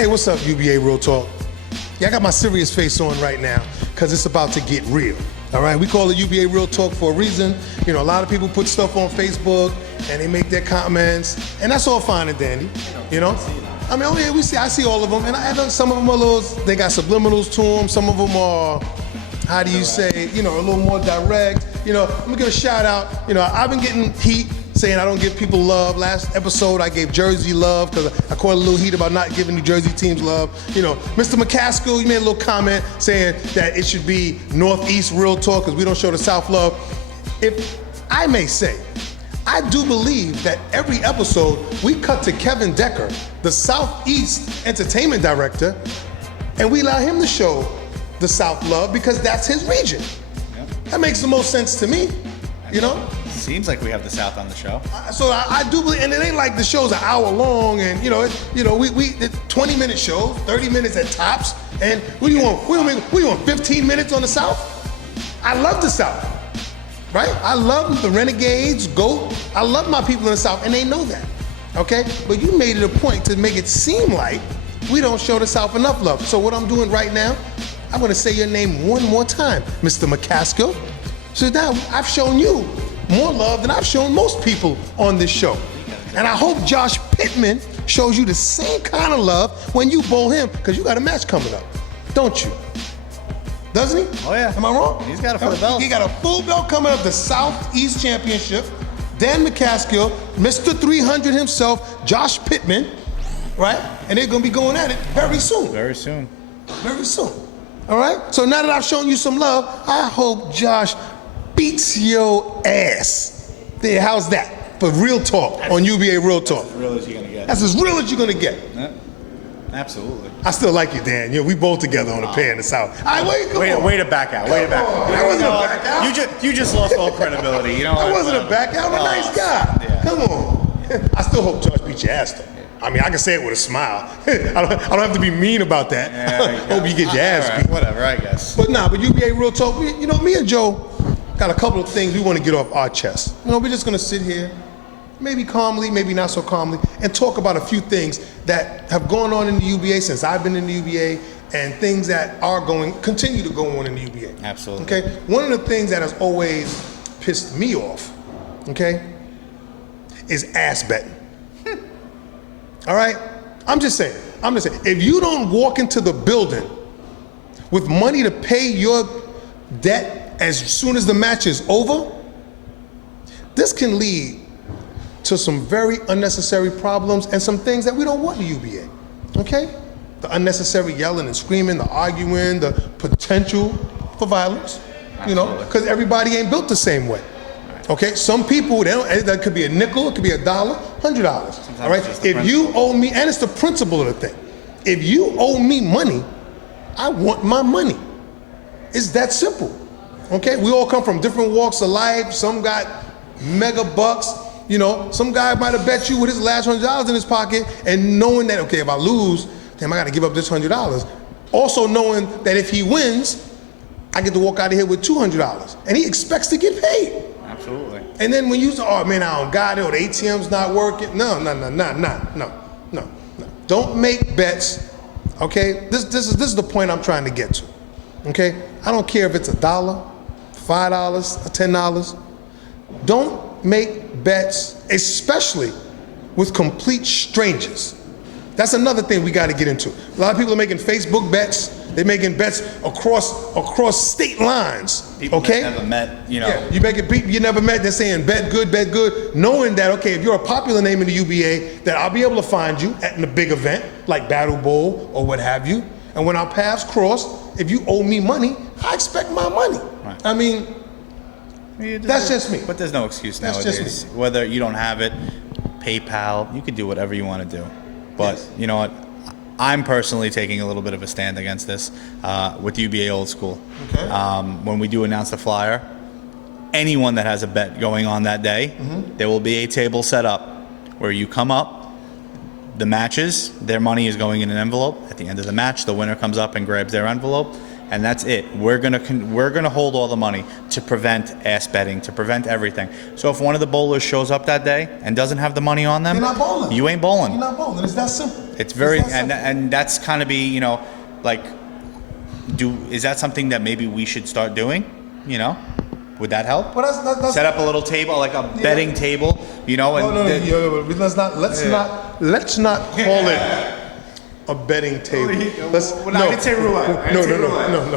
Hey, what's up, UBA Real Talk? Yeah, I got my serious face on right now because it's about to get real. All right, we call it UBA Real Talk for a reason. You know, a lot of people put stuff on Facebook and they make their comments, and that's all fine and dandy. You know, I mean, oh yeah, I see all of them, and I know some of them are they got subliminals to them. Some of them are, how do you say, you know, a little more direct. You know, I'm gonna give a shout out. You know, I've been getting heat saying I don't give people love. Last episode, I gave Jersey love because I caught a little heat about not giving New Jersey teams love. You know, Mr. McCaskill, you made a little comment saying that it should be Northeast Real Talk because we don't show the South love. If I may say, I do believe that every episode we cut to Kevin Decker, the Southeast Entertainment Director, and we allow him to show the South love because that's his region. Yep. That makes the most sense to me, you know? Seems like we have the South on the show. So I do believe, and it ain't like the show's an hour long, and we 20-minute shows, 30 minutes at tops, and what do you want? We want 15 minutes on the South? I love the South, right? I love the Renegades, GOAT. I love my people in the South, and they know that, okay? But you made it a point to make it seem like we don't show the South enough love. So what I'm doing right now, I'm gonna say your name one more time, Mr. McCaskill. So now I've shown you more love than I've shown most people on this show. And I hope Josh Pittman shows you the same kind of love when you bowl him, because you got a match coming up, don't you? Doesn't he? Oh yeah. Am I wrong? He's got a full belt. He got a full belt coming up, the Southeast Championship. Dan McCaskill, Mr. 300 himself, Josh Pittman, right? And they're gonna be going at it very soon. Very soon. Very soon. All right? So now that I've shown you some love, I hope Josh beats your ass. There, how's that? For Real Talk on UBA Real Talk. That's as real as you're gonna get. That's as real as you're gonna get. Yeah. Absolutely. I still like you, Dan. We both together on the pair in the South. All right, Way to back out. Way to back out. That wasn't a back out. You just lost all credibility. You know. That wasn't a back out. I'm a nice guy. Yeah. Come on. I still hope Josh beats your ass though. I mean, I can say it with a smile. I don't have to be mean about that. Yeah, hope you get your ass beat. Whatever, I guess. But UBA Real Talk, me and Joe got a couple of things we want to get off our chest. We're just going to sit here, maybe calmly, maybe not so calmly, and talk about a few things that have gone on in the UBA since I've been in the UBA, and things that continue to go on in the UBA. Absolutely. Okay? One of the things that has always pissed me off, okay, is ass betting. All right? I'm just saying, if you don't walk into the building with money to pay your debt as soon as the match is over, this can lead to some very unnecessary problems and some things that we don't want in the UBA, okay? The unnecessary yelling and screaming, the arguing, the potential for violence, because everybody ain't built the same way. Okay, some people, that could be a nickel, it could be $1, $100, all right? If you owe me, and it's the principle of the thing, if you owe me money, I want my money. It's that simple, okay? We all come from different walks of life. Some got mega bucks, some guy might have bet you with his last $100 in his pocket and knowing that, okay, if I lose, damn, I gotta give up this $100. Also knowing that if he wins, I get to walk out of here with $200, and he expects to get paid. Absolutely. And then when you say, oh man, I don't got it, or the ATM's not working. No. Don't make bets, okay? This is the point I'm trying to get to, okay? I don't care if it's $1, $5, or $10. Don't make bets, especially with complete strangers. That's another thing we gotta get into. A lot of people are making Facebook bets. They're making bets across state lines. People okay? never met, Yeah, you making people you never met. They're saying bet good, knowing that okay, if you're a popular name in the UBA, that I'll be able to find you at a big event like Battle Bowl or what have you. And when our paths cross, if you owe me money, I expect my money. Right. I mean, that's just me. But there's no excuse nowadays. Whether you don't have it, PayPal, you can do whatever you want to do. But yes. You know what? I'm personally taking a little bit of a stand against this with UBA Old School. Okay. When we do announce the flyer, anyone that has a bet going on that day, there will be a table set up where you come up, the matches, their money is going in an envelope. At the end of the match, the winner comes up and grabs their envelope, and that's it. We're gonna hold all the money to prevent ass betting, to prevent everything. So if one of the bowlers shows up that day and doesn't have the money on them, you're not bowling. You ain't bowling. You're not bowling. It's that simple. It's very, It's not and that's kind of be, you know, like, is that something that maybe we should start doing? You know, would that help? Well, that's Set up a little table, like a betting table, you know, and no, let's not call it a betting table. I didn't say roulette.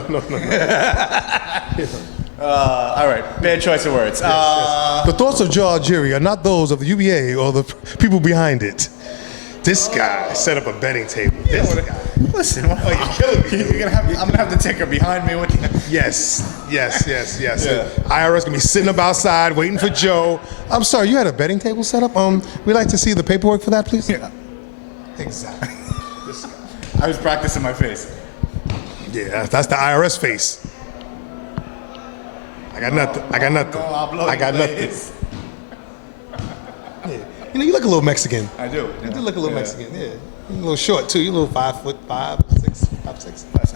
No. All right, bad choice of words. The thoughts of Joe Algieri are not those of the UBA or the people behind it. This guy set up a betting table. This guy. Listen, Oh, you're killing me. I'm gonna have the ticker behind me with you. Yes. Yeah. IRS gonna be sitting up outside waiting for Joe. I'm sorry, you had a betting table set up? We'd like to see the paperwork for that, please. Yeah. Exactly. This guy. I was practicing my face. Yeah, that's the IRS face. I got nothing. I got nothing. Yeah. You know, you look a little Mexican. I do. You do look a little Mexican. Yeah. You're a little short too. You're a little 5'5", 5'6".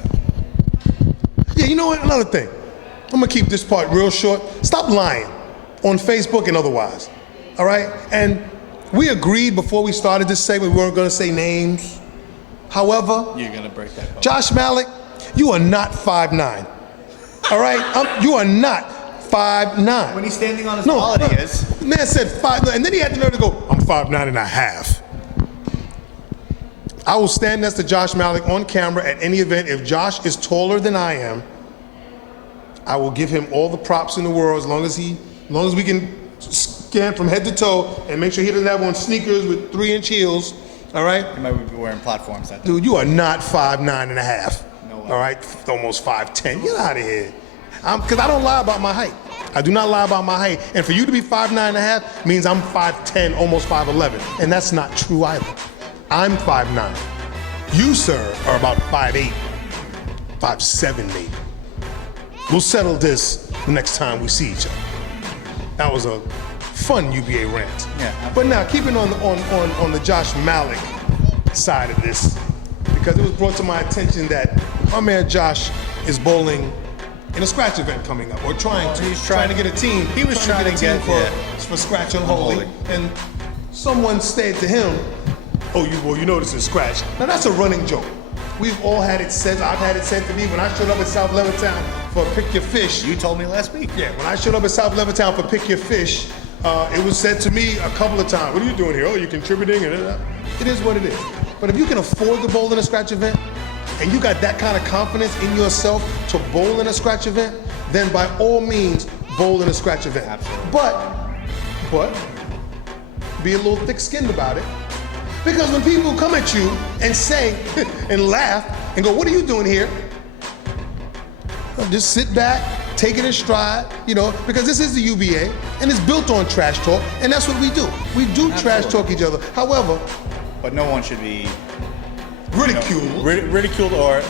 Yeah. You know what? Another thing. I'm gonna keep this part real short. Stop lying on Facebook and otherwise. All right. And we agreed before we started this segment we weren't gonna say names. However, You're gonna break that bone. Josh Malik, you are not 5'9". All right. You are not 5'9". When he's standing on his wallet, he is. Man said 5'9", and then he had the nerve to go, I'm 5'9" and a half. I will stand next to Josh Malik on camera at any event. If Josh is taller than I am, I will give him all the props in the world as long as we can scan from head to toe and make sure he doesn't have on sneakers with 3-inch heels. All right? He might be wearing platforms that day. Dude, you are not 5'9" and a half. No way. All right? Almost 5'10". Get out of here. Because I don't lie about my height. I do not lie about my height. And for you to be 5'9" and a half means I'm 5'10", almost 5'11". And that's not true either. I'm 5'9". You, sir, are about 5'8", 5'7" maybe. We'll settle this the next time we see each other. That was a fun UBA rant. Yeah. But now, keeping on the Josh Malik side of this, because it was brought to my attention that my man Josh is bowling in a scratch event coming up, or trying to get a team. He was trying to get for Scratch Unholy, and someone said to him, "Oh, you know this is Scratch." Now that's a running joke. We've all had it said. I've had it said to me when I showed up at South Levittown for Pick Your Fish. You told me last week. Yeah, when I showed up at South Levittown for Pick Your Fish, it was said to me a couple of times, "What are you doing here? Oh, you're contributing?" And it is what it is. But if you can afford to bowl in a scratch event, and you got that kind of confidence in yourself to bowl in a scratch event, then by all means, bowl in a scratch event. Absolutely. But be a little thick-skinned about it. Because when people come at you and say, and laugh, and go, "What are you doing here?" Just sit back, take it in stride, because this is the UBA, and it's built on trash talk, and that's what we do. We do trash talk each other. However, But no one should be ridiculed. ridiculed, or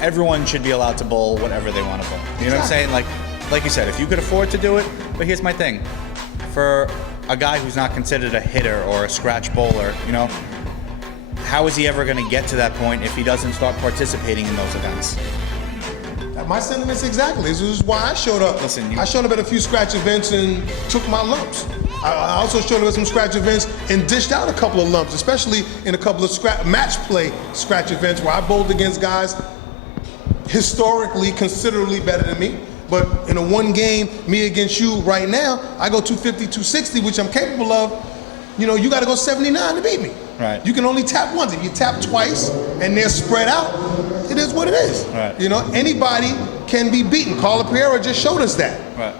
everyone should be allowed to bowl whatever they want to bowl. You know what I'm saying? Like you said, if you could afford to do it. But here's my thing: for a guy who's not considered a hitter or a scratch bowler, how is he ever going to get to that point if he doesn't start participating in those events? My sentiments exactly. This is why I showed up. Listen, I showed up at a few scratch events and took my lumps. I also showed up at some scratch events and dished out a couple of lumps, especially in a couple of match play scratch events where I bowled against guys historically considerably better than me. But in a one game, me against you right now, I go 250, 260, which I'm capable of. You got to go 79 to beat me. Right. You can only tap once. If you tap twice and they're spread out, it is what it is. Right. Anybody can be beaten. Carla Pereira just showed us that. Right.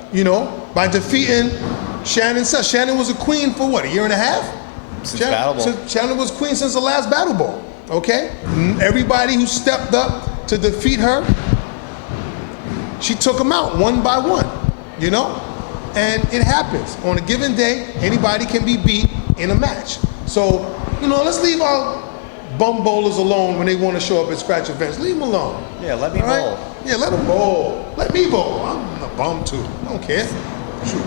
By defeating Shannon Seth. Shannon was a queen for what, a year and a half? Since Battle Ball. Shannon was queen since the last Battle Ball. Okay? Everybody who stepped up to defeat her, she took them out one by one. And it happens. On a given day, anybody can be beat in a match. So, let's leave our bum bowlers alone when they want to show up at scratch events. Leave them alone. Yeah, let me bowl. Yeah, let them bowl. Let me bowl. I'm a bum too. I don't care. Shoot.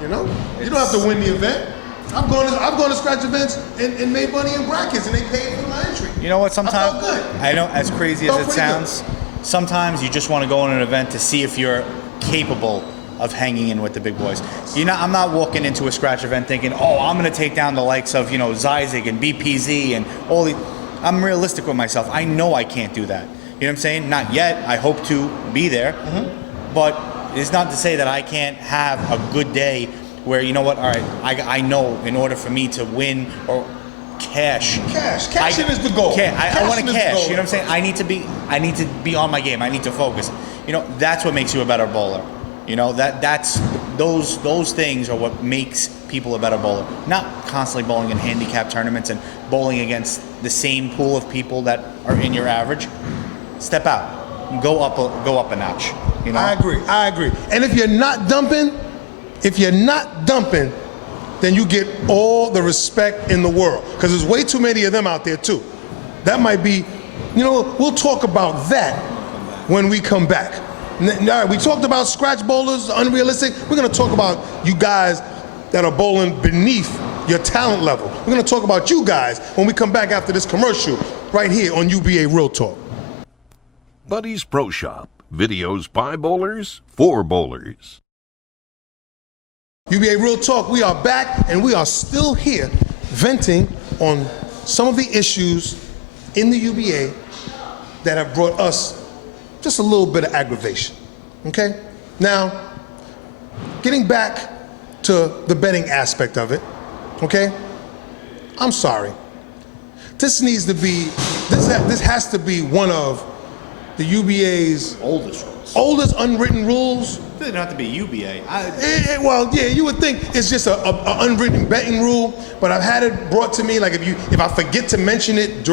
You don't have to win the event. I've gone to scratch events and made money in brackets, and they paid for my entry. You know what? Sometimes I felt good. I know, as crazy as it sounds, sometimes you just want to go on an event to see if you're capable of hanging in with the big boys. I'm not walking into a scratch event thinking, "Oh, I'm going to take down the likes of Zizig and BPZ and all the." I'm realistic with myself. I know I can't do that. You know what I'm saying? Not yet. I hope to be there. But it's not to say that I can't have a good day where, you know what, all right, I know in order for me to win or cash. Cashing is the goal. I want to cash. You know what I'm saying? I need to be on my game. I need to focus. You know, that's what makes you a better bowler. You know, that's those things are what makes people a better bowler. Not constantly bowling in handicap tournaments and bowling against the same pool of people that are in your average. Step out. Go up a notch. You know? I agree. And if you're not dumping, then you get all the respect in the world. Because there's way too many of them out there too. That might be, you know, we'll talk about that when we come back. All right, we talked about scratch bowlers, unrealistic. We're gonna talk about you guys that are bowling beneath your talent level. We're gonna talk about you guys when we come back after this commercial right here on UBA Real Talk. Buddy's Pro Shop. Videos by bowlers for bowlers. UBA Real Talk, we are back and we are still here venting on some of the issues in the UBA that have brought us just a little bit of aggravation, okay? Now, getting back to the betting aspect of it, okay? I'm sorry. This has to be one of the UBA's oldest unwritten rules. It doesn't have to be UBA. Well, yeah, you would think it's just a unwritten betting rule, but I've had it brought to me, like if I forget to mention it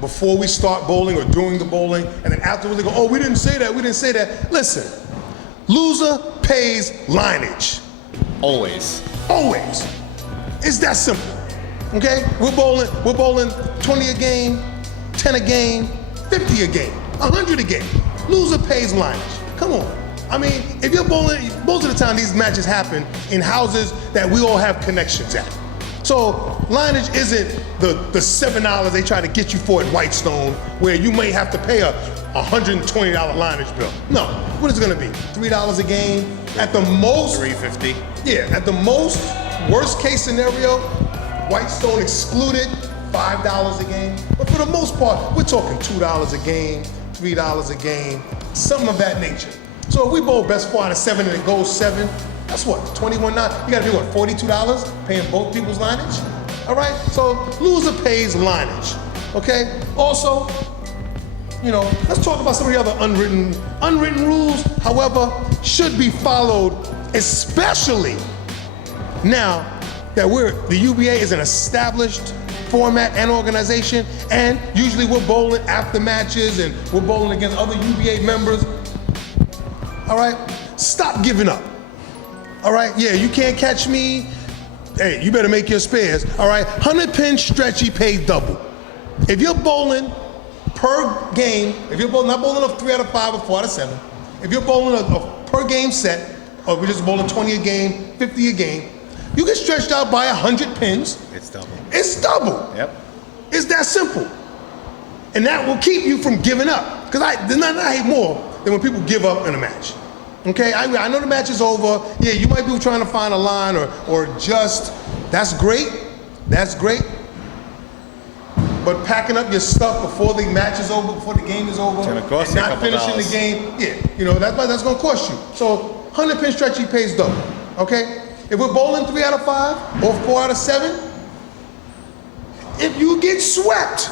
before we start bowling or during the bowling, and then afterwards they go, oh, we didn't say that. Listen, loser pays lineage. Always. It's that simple, okay? We're bowling 20 a game, 10 a game, 50 a game, 100 a game. Loser pays lineage. Come on. I mean, if you're bowling, most of the time these matches happen in houses that we all have connections at. So lineage isn't the $7 they try to get you for at Whitestone, where you may have to pay a $120 lineage bill. No, what is it gonna be? $3 a game? At the most, $3.50. Yeah, at the most, worst case scenario, Whitestone excluded, $5 a game. But for the most part, we're talking $2 a game, $3 a game, something of that nature. So if we bowl best 4 out of 7 and it goes 7, that's what, $21.9? You gotta pay what, $42 paying both people's lineage? All right, so loser pays lineage, okay? Also, you know, let's talk about some of the other unwritten rules, however, should be followed, especially now that the UBA is an established format and organization, and usually we're bowling after matches and we're bowling against other UBA members. All right, stop giving up. All right, yeah, you can't catch me. Hey, you better make your spares. All right, 100 pin stretchy pays double. If you're bowling per game, if you're bowling, not bowling a 3 out of 5 or 4 out of 7, if you're bowling a per game set, or we're just bowling 20 a game, 50 a game, you get stretched out by 100 pins. It's double. Yep. It's that simple. And that will keep you from giving up. Because there's nothing I hate more than when people give up in a match. Okay, I know the match is over. Yeah, you might be trying to find a line or just, that's great. But packing up your stuff before the match is over, before the game is over, gonna cost and you a not couple finishing dollars. the game, yeah, you know, that's gonna cost you. So 100 pin stretchy pays double, okay? If we're bowling 3 out of 5 or 4 out of 7, if you get swept,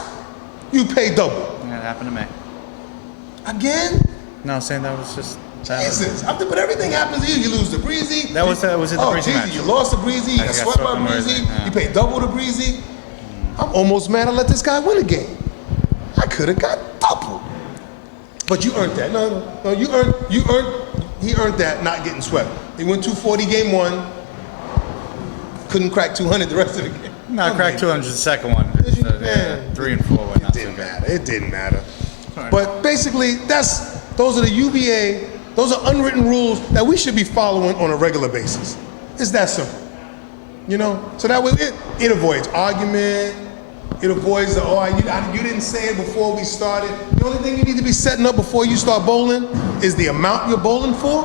you pay double. Yeah, it happened to me. Again? No, saying that was just. Jesus, but everything happens to you. You lose the breezy. Was it the breezy match? You lost the breezy. You got swept by breezy. Yeah. You paid double the breezy. I'm almost mad I let this guy win a game. I could have got double. But you earned that. No, he earned that not getting swept. He went 240 game 1. Couldn't crack 200 the rest of the game. No, I cracked 200 the second one. Did you? Yeah, 3 and 4 were not so good. It didn't matter. But basically, those are the UBA. Those are unwritten rules that we should be following on a regular basis. It's that simple, you know? So that way it avoids argument, it avoids you didn't say it before we started. The only thing you need to be setting up before you start bowling is the amount you're bowling for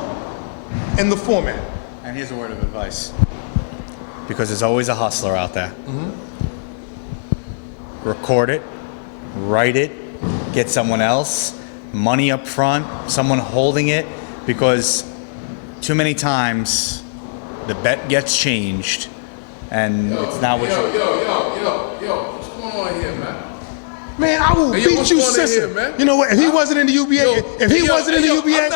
and the format. And here's a word of advice. Because there's always a hustler out there. Record it, write it, get someone else, money up front, someone holding it, because too many times the bet gets changed and it's not what Yo, what's going on here, man? Man, I will Hey, yo, beat what's you, going on sister. here, man? If he wasn't in the UBA, if he wasn't in the UBA,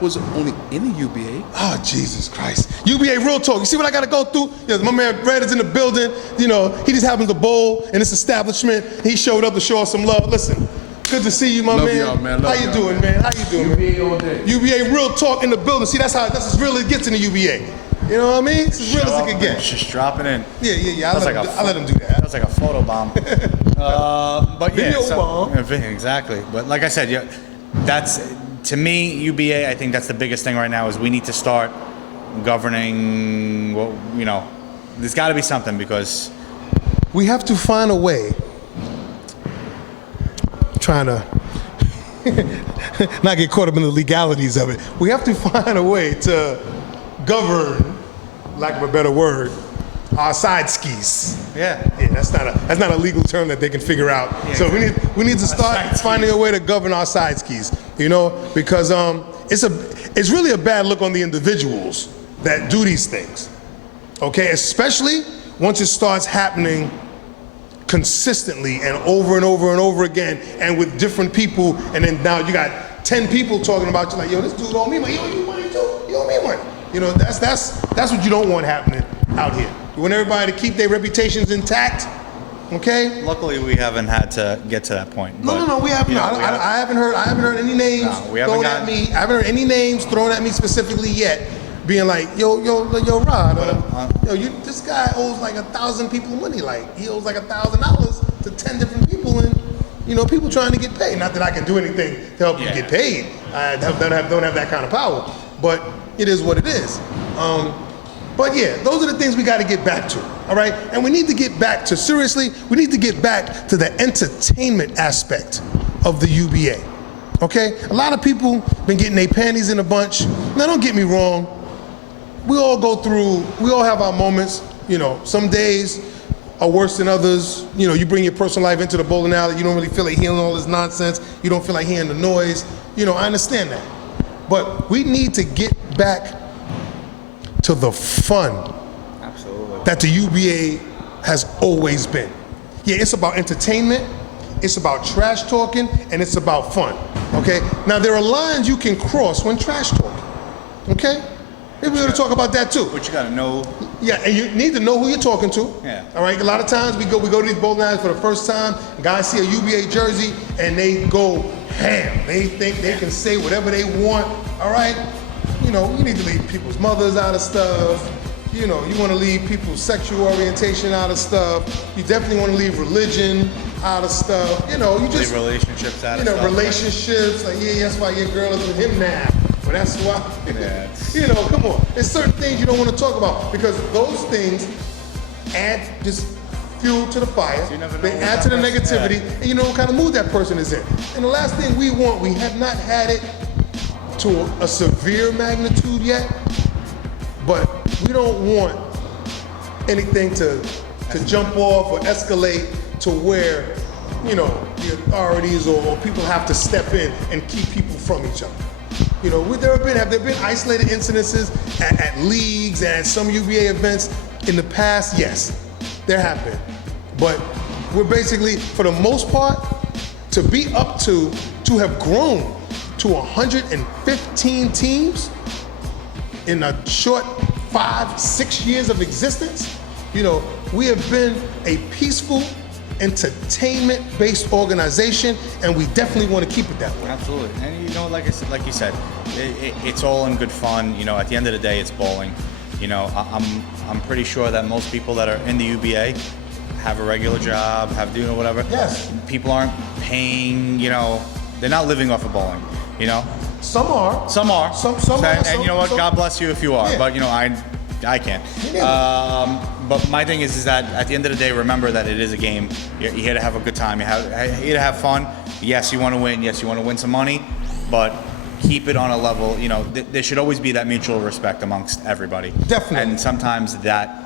wasn't only in the UBA. oh Jesus Christ, UBA Real Talk. You see what I got to go through? My man Red is in the building. He just happens to bowl in this establishment. He showed up to show us some love. Listen, good to see you, my Love man. y'all, man. Love How you y'all, doing, man? How you doing, UBA man? all day. UBA Real Talk in the building. See, that's as real as it gets in the UBA. You know what I mean? It's as real as it can get. Just dropping in. Yeah. I let him do that. That was like a photo bomb. But yeah, Video bomb. Exactly. But like I said, yeah, that's, to me, UBA, I think that's the biggest thing right now is we need to start governing, there's got to be something, because We have to find a way, trying to not get caught up in the legalities of it. We have to find a way to govern, lack of a better word, our side skis. yeah. Yeah, that's not a legal term that they can figure out. Yeah, So we need to start Side skis. finding a way to govern our side skis. Because it's really a bad look on the individuals that do these things. Okay, especially once it starts happening consistently and over and over and over again, and with different people, and then now you got 10 people talking about you like, yo, this dude owe me money. Yo, you money too. You owe me money. That's what you don't want happening out here. You want everybody to keep their reputations intact. Okay. Luckily, we haven't had to get to that point. No, we haven't. I haven't heard any names No, we haven't thrown at me. I haven't heard any names thrown at me specifically yet, being like, yo, Rod, this guy owes like 1,000 people money. Like he owes like $1,000 to 10 different people, and people trying to get paid. Not that I can do anything to help you get paid. I don't have that kind of power. But it is what it is. But yeah, those are the things we got to get back to, all right? And we need to get back to, seriously, we need to get back to the entertainment aspect of the UBA, okay? A lot of people been getting their panties in a bunch. Now, don't get me wrong. We all have our moments. Some days are worse than others. You bring your personal life into the bowling alley. You don't really feel like hearing all this nonsense. You don't feel like hearing the noise. I understand that. But we need to get back to the fun that the UBA has always been. Yeah, it's about entertainment, it's about trash talking, and it's about fun, okay? Now, there are lines you can cross when trash talking, okay? Maybe we're gonna talk about that too. But you got to know. Yeah, and you need to know who you're talking to. Yeah. All right, a lot of times we go to these bowling alleys for the first time, guys see a UBA jersey, and they go ham. They think they can say whatever they want, all right? You need to leave people's mothers out of stuff. You want to leave people's sexual orientation out of stuff. You definitely want to leave religion out of stuff. You just Leave relationships out of stuff. relationships. Like, yeah, that's why your girl is with him now. But that's why. Yeah, Come on. There's certain things you don't want to talk about because those things add just fuel to the fire. You never know They what add that to the person- negativity, and you know what kind of mood that person is in. And the last thing we have not had it to a severe magnitude yet, but we don't want anything to jump off or escalate to where, the authorities or people have to step in and keep people from each other. Have there been isolated incidences at leagues and at some UBA events in the past? Yes, there have been. But we're basically, for the most part, to have grown to 115 teams in a short 5-6 years of existence. We have been a peaceful, entertainment-based organization, and we definitely want to keep it that way. Absolutely. And like you said, it's all in good fun. At the end of the day, it's bowling. I'm pretty sure that most people that are in the UBA have a regular job, have whatever. Yes. People aren't paying. They're not living off of bowling. Some are. Some are. Some and, are. And you know what? Some- God bless you if you are. Yeah. But I can't. Yeah. But my thing is that at the end of the day, remember that it is a game. You're here to have a good time. You're here to have fun. Yes, you want to win. Yes, you want to win some money. But keep it on a level. There should always be that mutual respect amongst everybody. Definitely. And sometimes that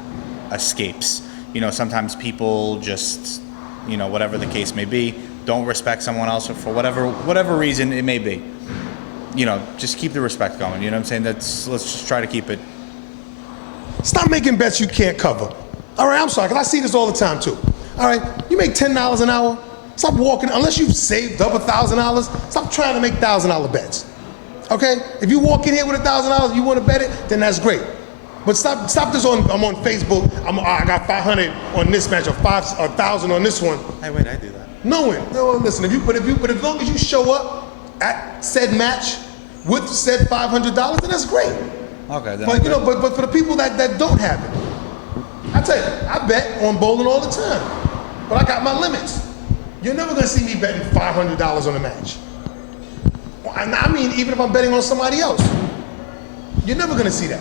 escapes. Sometimes people just whatever the case may be, don't respect someone else for whatever reason it may be. Just keep the respect going. You know what I'm saying? Let's just try to keep it. Stop making bets you can't cover. All right, I'm sorry, because I see this all the time too. All right, you make $10 an hour. Stop walking, unless you've saved up $1,000, stop trying to make $1,000 bets. Okay? If you walk in here with $1,000, you want to bet it, then that's great. But stop this I'm on Facebook, I got 500 on this match, or 1,000 on this one. Hey, wait, I do that. No, listen, but as long as you show up at said match with said $500, then that's great. Okay, then. But for the people that don't have it, I tell you, I bet on bowling all the time, but I got my limits. You're never gonna see me betting $500 on a match. I mean, even if I'm betting on somebody else, you're never gonna see that.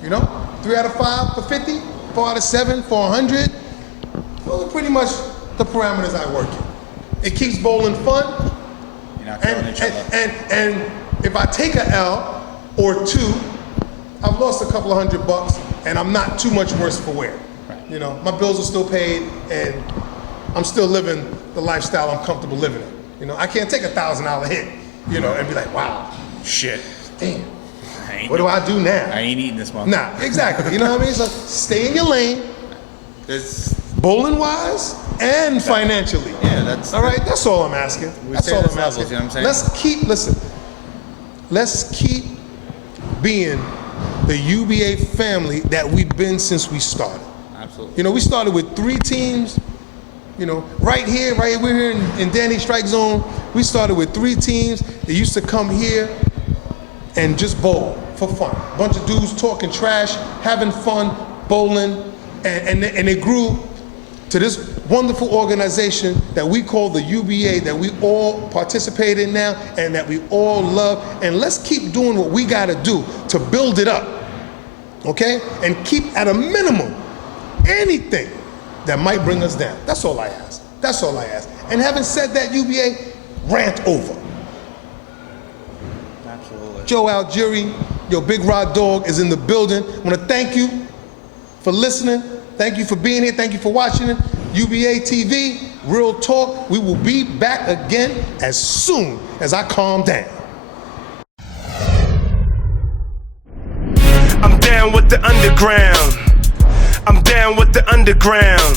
3 out of 5 for 50, 4 out of 7 for 100. Those are pretty much the parameters I work in. It keeps bowling fun. You're not killing each other. And if I take a L or two, I've lost a couple of $100, and I'm not too much worse for wear. Right. My bills are still paid, and I'm still living the lifestyle I'm comfortable living in. I can't take $1,000 hit, and be like, wow, shit, damn, what do I do now? I ain't eating this month. Nah, exactly. You know what I mean? So stay in your lane, bowling wise and financially. Yeah, that's all right. That's all I'm asking. That's all I'm asking. You know what I'm saying? Let's keep being the UBA family that we've been since we started. Absolutely. We started with 3 teams. Right here, we're here in Danny Strike Zone. We started with 3 teams. They used to come here and just bowl for fun. A bunch of dudes talking trash, having fun, bowling, and they grew to this wonderful organization that we call the UBA, that we all participate in now and that we all love. And let's keep doing what we gotta do to build it up, okay? And keep at a minimum anything that might bring us down. That's all I ask. That's all I ask. And having said that, UBA, rant over. Absolutely. Joe Algieri, your Big Rod Dog, is in the building. I want to thank you for listening. Thank you for being here. Thank you for watching it. UBA TV, Real Talk. We will be back again as soon as I calm down. I'm down with the underground. I'm down with the underground.